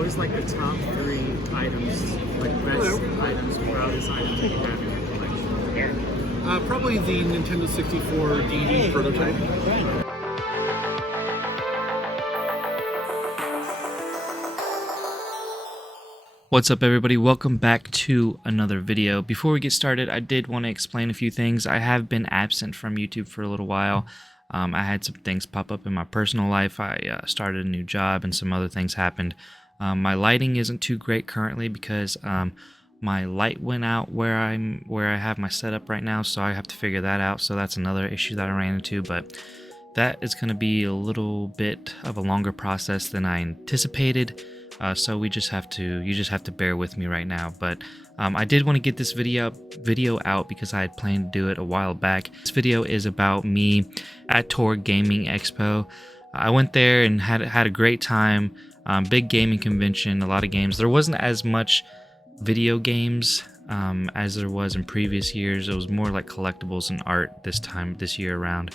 what is like the top 3 items, like best items, proudest items that you have in your collection? Yeah. Probably the Nintendo 64 DD prototype. What's up, everybody? Welcome back to another video. Before we get started, I did want to explain a few things. I have been absent from YouTube for a little while. I had some things pop up in my personal life. I started a new job and some other things happened. My lighting isn't too great currently because my light went out where I have my setup right now, so I have to figure that out. So that's another issue that I ran into, but that is going to be a little bit of a longer process than I anticipated. So you just have to bear with me right now. But I did want to get this video out because I had planned to do it a while back. This video is about me at Torg Gaming Expo. I went there and had a great time. Big gaming convention, a lot of games. There wasn't as much video games as there was in previous years. It was more like collectibles and art this year around.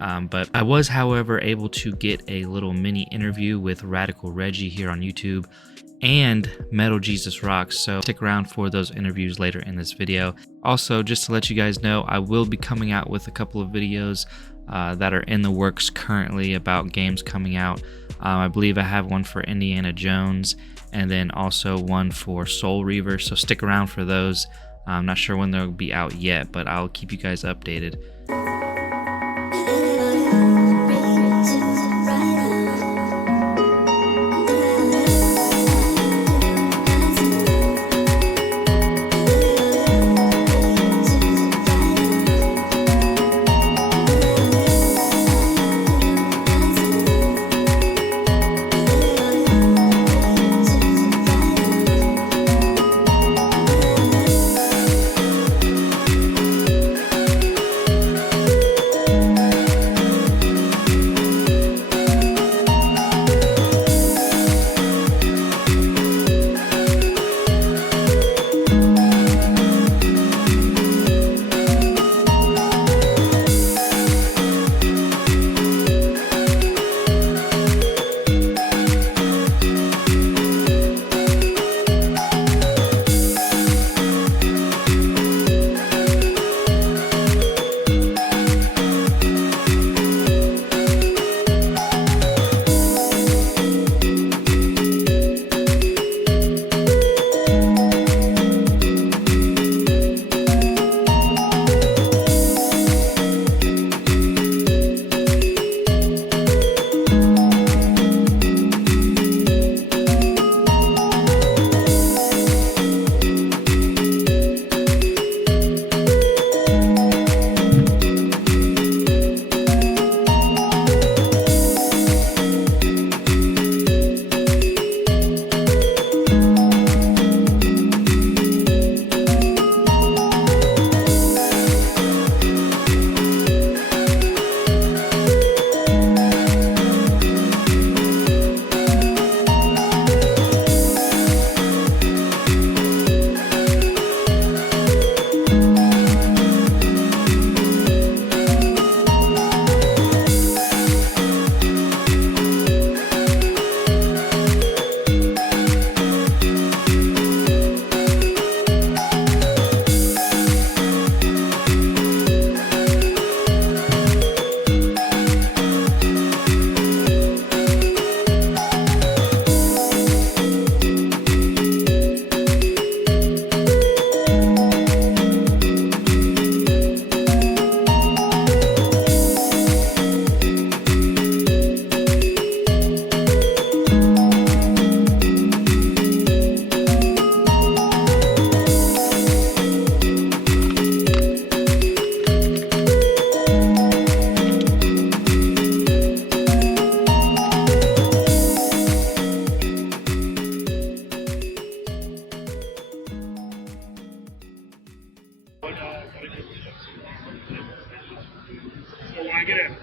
But I was, however, able to get a little mini interview with Radical Reggie here on YouTube and Metal Jesus Rocks, so stick around for those interviews later in this video. Also, just to let you guys know, I will be coming out with a couple of videos that are in the works currently about games coming out. I believe I have one for Indiana Jones and then also one for Soul Reaver, so stick around for those. I'm not sure when they'll be out yet, but I'll keep you guys updated.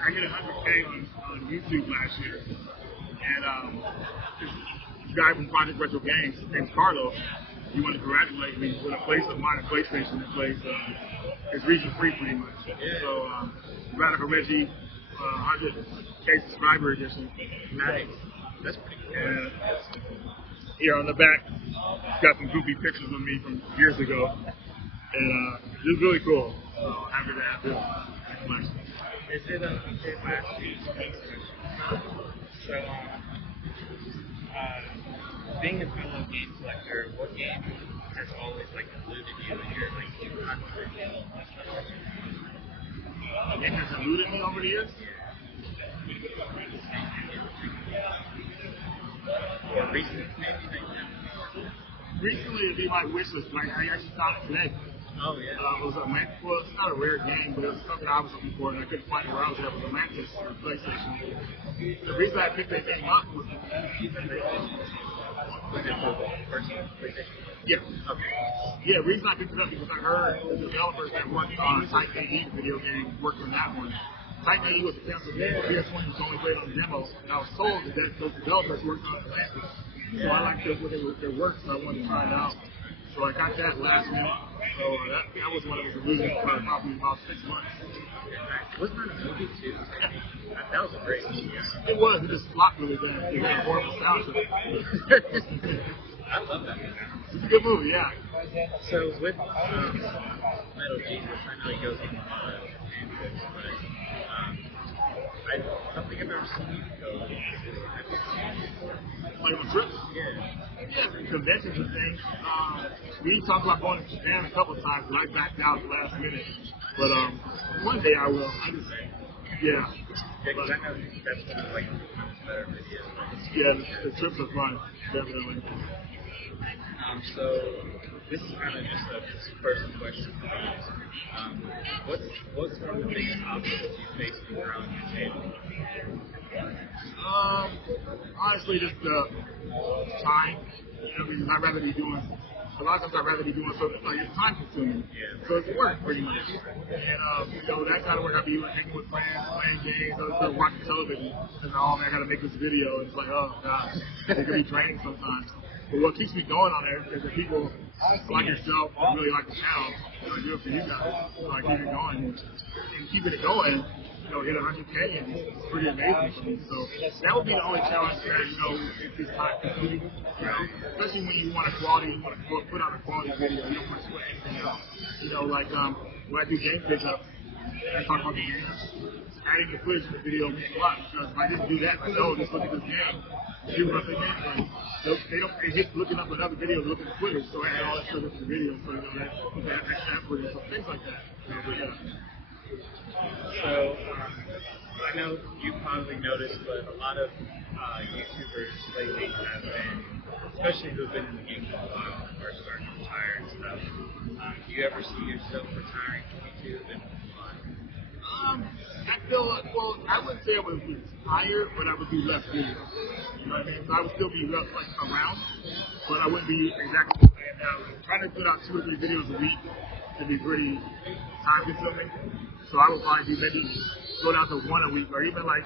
I get 100K on YouTube last year, and this guy from Project Retro Games, named Carlos, he wanted to congratulate me with a place of mine, a PlayStation that plays it's region free pretty much. Yeah. So Radical Reggie, 100K subscriber edition. Nice. That's pretty cool. Here on the back, it's got some goofy pictures of me from years ago, and it's really cool. So happy to have this collection. Is it last year's so being a fellow game collector, what game has always like eluded you in your like content? It has eluded me over the years. Or recent maybe? Recently, it'd be my wish list. Like I actually found it today. Oh yeah. It was well, it's not a rare game, but it was something I was looking for, and I couldn't find it where I was at. It was Atlantis on PlayStation. The reason I picked that game up was yeah. Okay. Yeah, the reason I picked it up because I heard the developers that worked on Titan AE video game worked on that one. Titan AE was a canceled game. PS1 was only played on demos, and I was told that those developers worked on Atlantis. So I liked their work, so I wanted to try it out. So I got that last minute. So that was one of the illusions for probably about 6 months. Wasn't that a movie too? That was a great movie. It was. It just flopped really bad. It had a horrible soundtrack. I love that movie. It's a good movie, yeah. So with Metal Jesus, I know he goes in a lot of tangents, but I don't think I've ever seen you go. Like on trips? Yeah. Yeah, conventions and things. We talked about going to Japan a couple of times, but I backed out last minute. But one day I will. I just, yeah. Because I know that's one of like better videos. Yeah, the trips are fun, definitely. So this is kind of just a personal question for me. What's one of the biggest obstacles you face in growing your channel? Honestly, just time. You know, because I'd rather be doing. A lot of times I'd rather be doing something like it's time consuming. Yeah. So it's work pretty much. And you know, that kind of work I'd be hanging with friends, playing games, other stuff, watching television. And oh man, I gotta make this video. And it's like, oh gosh, it can be draining sometimes. But what keeps me going on there is that people like yourself really like the channel. You know, I do it for you guys. So I keep it going. And keeping it going, you know, hit 100K, and it's pretty amazing for me. So that would be the only challenge that, you know, it's time consuming. You know, especially when you want a quality, you want to put out a quality video. You don't want to sweat anything out. You know, like when I do game pickups, I talk about the games. Adding the footage in the video means a lot, because if I didn't do that, I know, just look at this game, see what the gameplay. They hit looking up another video, look at the footage, so I add all that stuff into the video, so you know that extra effort and so things like that. Yeah. So I know you probably noticed, but a lot of YouTubers lately have been, especially who've been in the game for a while, are starting to retire and stuff. Do you ever see yourself retiring from YouTube? I feel well. I wouldn't say I would retire, but I would do less videos. You know what I mean? So I would still be like around, but I wouldn't be exactly the same now. Trying to put out 2 or 3 videos a week would be pretty time consuming. So I would probably do maybe go down to 1 a week, or even like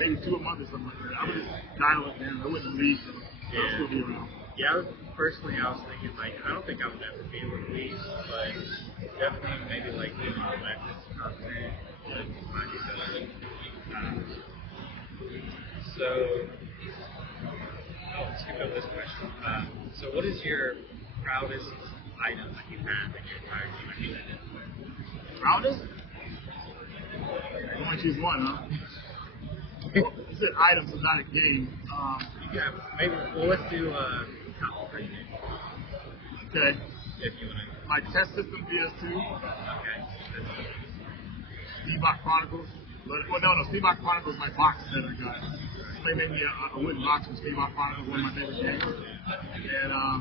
maybe 2 a month or something like that. I would just dial it down. I wouldn't leave, so I'll still be around. Yeah, personally, I was thinking, like, I don't think I would ever be able to leave, but definitely maybe, like, doing Alexis content would might be better. So, let's skip over this question. So what is your proudest item that you have in your entire collection? Proudest? You only choose one, huh? You said items, so not a game. Yeah, maybe, well, let's do console. Okay. If you want to. My test system PS2. Okay. Steambox Chronicles. Well, no, Steambox Chronicles is my box set I got. They made me a wooden box from Steambox Chronicles, one of my favorite games. And, I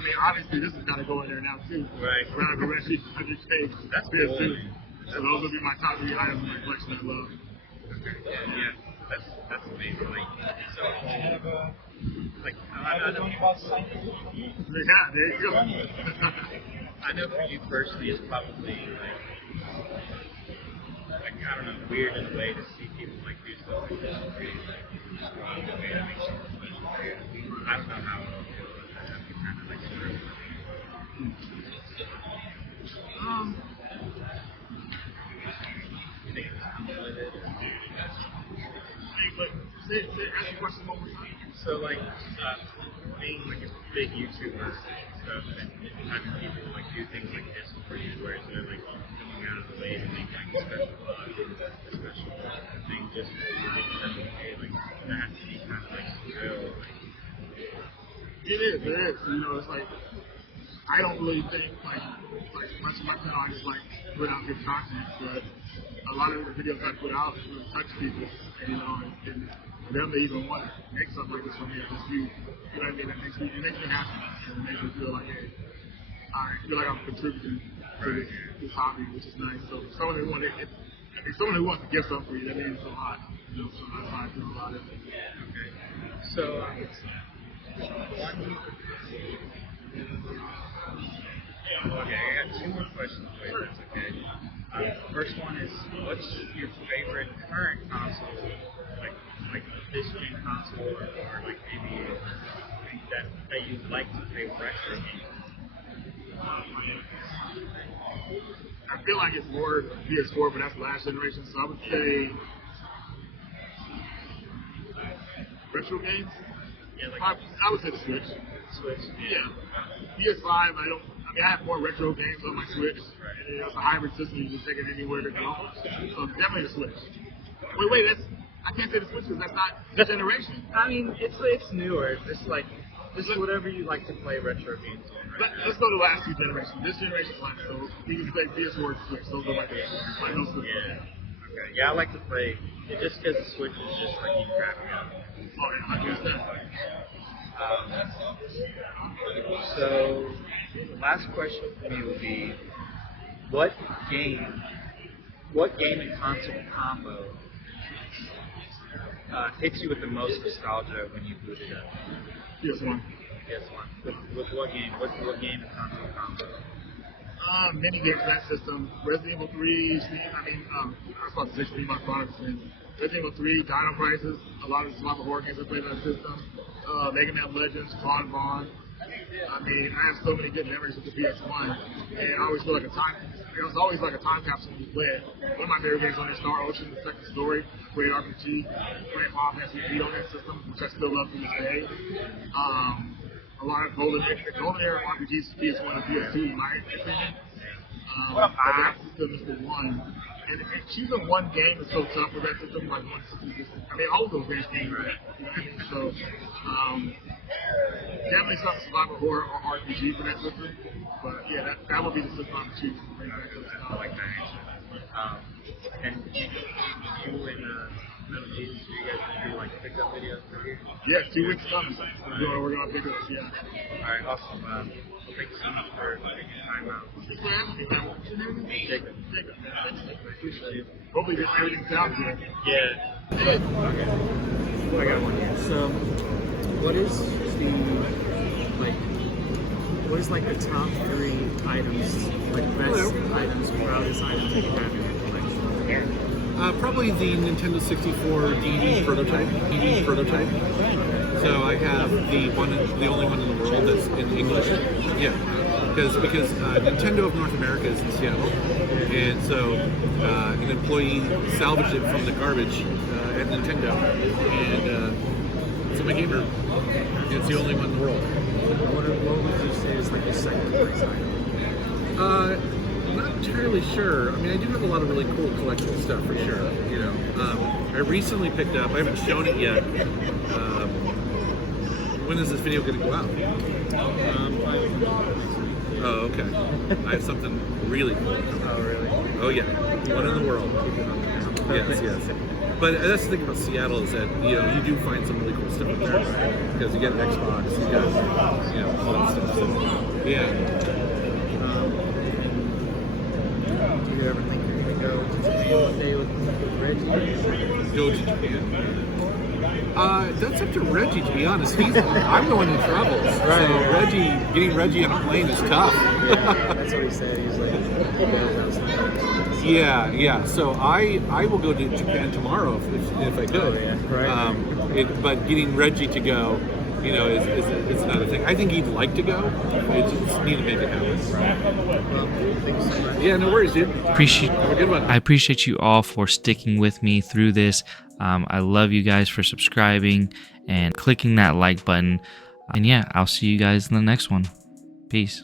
mean, obviously, this has got to go in there now, too. Right. Around the Reggie 100K. That's PS2. cool. So those would be my top 3 items in my collection I love. Yeah. That's amazing. Like, so, like, I know. Yeah, there you go. I know for you personally, it's probably like I don't know, weird in a way to see people like do stuff like this. Strong in a way that makes you feel. I don't know how it will feel, but that'd be kind of like surreal. You think it's unlimited? Hey, but ask the question one more time. So like being like a big YouTuber and stuff, and having people like do things like this for you, where they're like going out of the way to make like a special vlog, a special thing just for you to get them to pay, like that has to be kind of like surreal. Like, It is. You know, it's like I don't really think like much of my channel. I just like put out good content, but a lot of the videos I put out really touch people, and you know, and for them to even want to make something like this for me, just you know what I mean? It makes me happy, and it makes me feel like, hey, I feel like I'm contributing to this hobby, which is nice. So someone who wants to give something for you, that means a lot. You know, so that's how I feel about it. okay. So okay, I got two more questions for you. That's okay. First one is, what's your favorite current console, like this gen console, or like maybe that you'd like to play retro games? I feel like it's more PS4, but that's last generation. So I would say retro games. Yeah, like I would say the Switch. Switch. Yeah. PS5, I have more retro games on my Switch. And it's a hybrid system, you can take it anywhere to go. So definitely the Switch. Wait, I can't say the Switch because that's not the generation. I mean, it's newer. This is whatever you like to play retro games on. Right? Let's go to the last two generations. This generation's fine, so we can say PS4 and Switch. Those are my favorites. My no Switch. Yeah. Okay. Yeah, I like to play it just because the Switch is just like you grab it out. Oh yeah, 100%. So, the last question for me would be, what game and console combo hits you with the most nostalgia when you boot it up? PS1. With what game? What game and console combo? Many games in that system. Resident Evil 3, I was about to say Steam my products. Resident Evil 3, Dino Crisis, a lot of the survival horror games I played on that system. Mega Man Legends, Vaughn. I have so many good memories with the PS1, and I always feel like it was always like a time capsule when you play it. One of my favorite games on there, Star Ocean, the second story, great RPG, playing Final Fantasy VIII on that system, which I still love to this day. A lot of golden era RPGs, PS1 and PS2, in my opinion. But that system is the one. And choosing one game is so tough with that system, like one system. All of those games came right. So, definitely some survival horror or RPG for that system. But yeah, that would be the system I'm choosing. I like that answer. And you and Metal Jesus, you guys can do like pickup videos for here? Yeah, 2 weeks coming. We're going to pick up, yeah. Alright, awesome. Well, thank you so much for taking time out. Thanks for having me, man. What's your name? Jacob. Appreciate it. Hopefully everything sounds good. Yeah. Okay. I got one here. So, what is the top 3 items, like best items, proudest items that you have in your collection? Probably the Nintendo 64 DD prototype. So I have the only one in the world that's in English. Yeah, because Nintendo of North America is in Seattle, and so an employee salvaged it from the garbage at Nintendo, and it's in my game room. It's the only one in the world. What would you say is like your second place item? Not entirely sure. I do have a lot of really cool collectible stuff for sure. You know, I recently picked up. I haven't shown it yet. When is this video going to go out? Oh, okay. I have something really cool. Oh, really? Oh, yeah. One in the world. Yes. But that's the thing about Seattle is that, you know, you do find some really cool stuff up there. Because you get an Xbox, you got, you know, all that stuff. So, yeah. Do you ever think you're going to go to Japan one day with Reggie? Go to Japan? That's up to Reggie, to be honest. I'm going to travel. Right. So getting Reggie on a plane is tough. Yeah, that's what he said. He's like, Yeah. So I will go to Japan tomorrow if I could. Oh, yeah. Right. But getting Reggie to go, you know, is another thing. I think he'd like to go. We just need to make it happen. Well, thank you so much. Yeah, no worries, dude. Have a good one. I appreciate you all for sticking with me through this. I love you guys for subscribing and clicking that like button. And yeah, I'll see you guys in the next one. Peace.